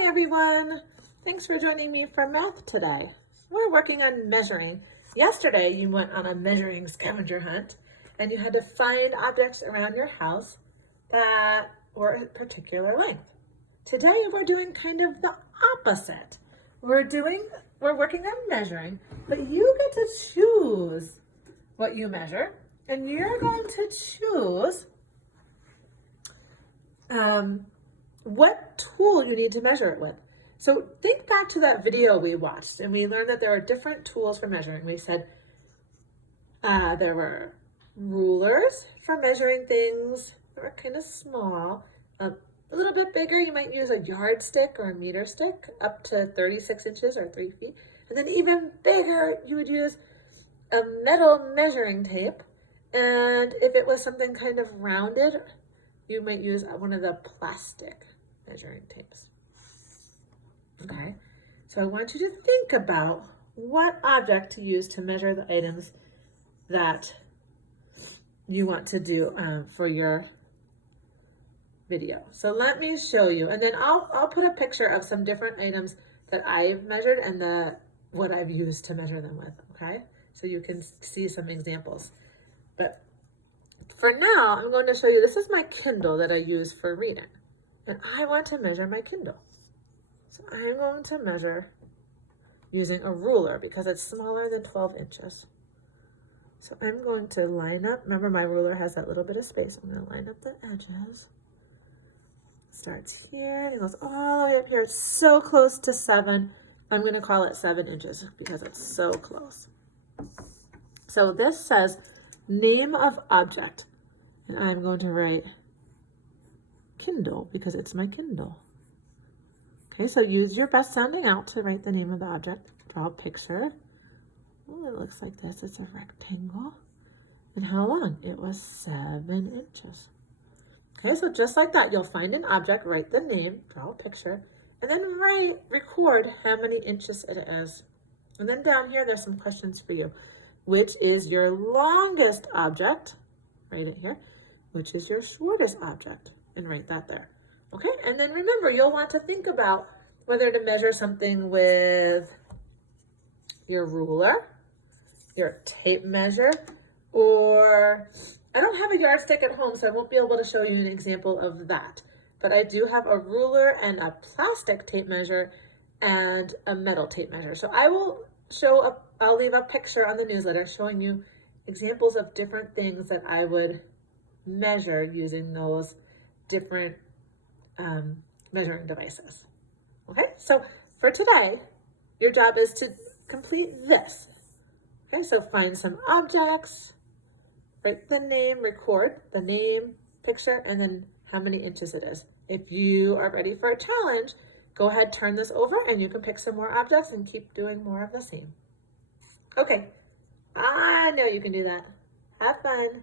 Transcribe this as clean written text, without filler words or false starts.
Hi everyone! Thanks for joining me for math today. We're working on measuring. Yesterday you went on a measuring scavenger hunt and you had to find objects around your house that were a particular length. Today we're doing kind of the opposite. We're working on measuring, but you get to choose what you measure, and you're going to choose what tool you need to measure it with. So think back to that video we watched, and we learned that there are different tools for measuring. We said there were rulers for measuring things that were kind of small. A little bit bigger, you might use a yardstick or a meter stick up to 36 inches or 3 feet. And then even bigger, you would use a metal measuring tape. And if it was something kind of rounded, you might use one of the plastic measuring tapes. Okay, so I want you to think about what object to use to measure the items that you want to do for your video. So let me show you, and then I'll put a picture of some different items that I've measured and what I've used to measure them with, okay? So you can see some examples. But for now, I'm going to show you, this is my Kindle that I use for reading. And I want to measure my Kindle. So I'm going to measure using a ruler because it's smaller than 12 inches. So I'm going to line up, remember my ruler has that little bit of space. I'm going to line up the edges. Starts here and it goes all the way up here. It's so close to 7. I'm going to call it 7 inches because it's so close. So this says name of object. And I'm going to write Kindle because it's my Kindle. Okay, so use your best sounding out to write the name of the object. Draw a picture. Oh, it looks like this. It's a rectangle. And how long? It was 7 inches. Okay, so just like that, you'll find an object, write the name, draw a picture, and then record how many inches it is. And then down here, there's some questions for you. Which is your longest object? Write it here. Which is your shortest object? And write that there. Okay, and then remember, you'll want to think about whether to measure something with your ruler, your tape measure, or I don't have a yardstick at home, so I won't be able to show you an example of that. But I do have a ruler and a plastic tape measure and a metal tape measure. So I will I'll leave a picture on the newsletter showing you examples of different things that I would measure using those different measuring devices. Okay, so for today, your job is to complete this. Okay, so find some objects, write the name, record the name, picture, and then how many inches it is. If you are ready for a challenge, go ahead, turn this over, and you can pick some more objects and keep doing more of the same. Okay, I know you can do that. Have fun.